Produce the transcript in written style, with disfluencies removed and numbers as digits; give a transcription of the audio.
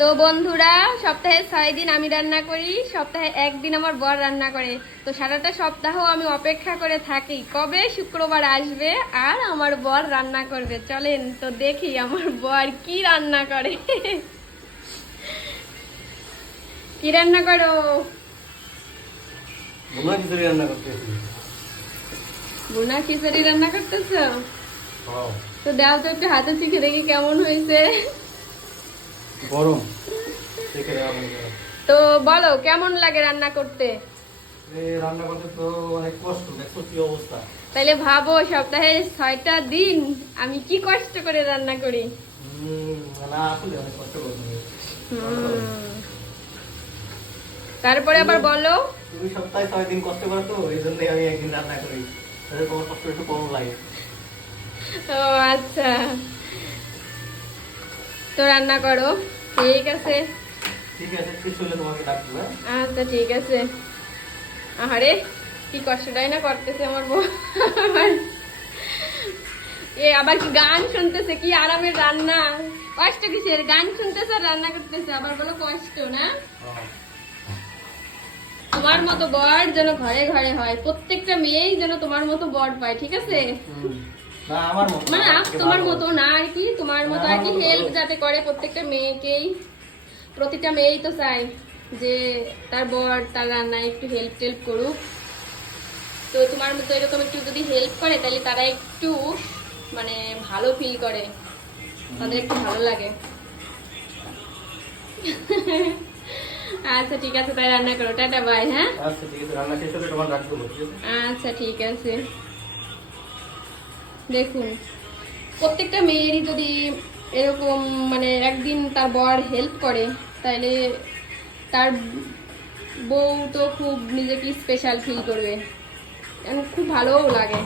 তো বন্ধুরা, সপ্তাহে 6 দিন আমি রান্না করি, সপ্তাহে একদিন আমার বর রান্না করে। তো সারাটা সপ্তাহ আমি অপেক্ষা করে থাকি কবে শুক্রবার আসবে আর আমার বর রান্না করবে। চলেন তো দেখি আমার বর কি রান্না করে। কি রান্না করো? ভুনা খিচুড়ি রান্না করতেছি। ভুনা খিচুড়ি রান্না করতেছো? হ্যাঁ। তো দাও তো একটু হাতে চিখে দেখি কেমন হয়েছে। গরম দেখে রান্না তো বলো কেমন লাগে রান্না করতে? রান্না করতে তো অনেক কষ্ট, দেখো কি অবস্থা। তাইলে ভাবো সপ্তাহে 6টা দিন আমি কি কষ্ট করে রান্না করি। না আসলে অনেক কষ্ট করতে তারপরে আবার বলো। তুমি সপ্তাহে 6 দিন কষ্ট করো, তো এই জন্যই আমি একদিন রান্না করি, তাহলে তোমার কষ্ট একটু কম লাগে। ও আচ্ছা, তো রান্না করো, ঠিক আছে। ঠিক আছে, কিছু হলে তোমাকে ডাকবো। হ্যাঁ? আচ্ছা ঠিক আছে। আরে কি কষ্টটাই না করতেছে আমার বউ। এ আবার কি গান শুনতেছে, কি আরামের রান্না। কষ্ট কিসের, গান শুনতেছে আর রান্না করতেছে, আবার বলো কষ্ট না। তোমার মতো বর যেন ঘরে ঘরে হয়, প্রত্যেকটা মেয়েই যেন তোমার মতো বর পায়, ঠিক আছে? না আমার মতো মানে তোমার মতো না আর কি, তোমার মতো আর কি হেল্প যাতে করে প্রত্যেকটা মেয়েকেই। প্রতিটা মেয়েই তো চায় যে তার বর তার রান্নায় একটু হেল্প টেল্প করুক। তো তোমার মতো এরকম একটু যদি হেল্প করে তাহলে তারা একটু মানে ভালো ফিল করে, তাদের একটু ভালো লাগে। আচ্ছা ঠিক আছে, তাই রান্না করো, টাটা বাই। হ্যাঁ আচ্ছা ঠিক আছে, রান্না শেষ হলে তোমার ডাকবো, ঠিক আছে? আচ্ছা ঠিক আছে। দেখুন, প্রত্যেকটা মেয়েরই যদি এরকম মানে একদিন তার বর হেল্প করে তাহলে তার বউ তো খুব নিজেকে স্পেশাল ফিল করবে, খুব ভালোও লাগে।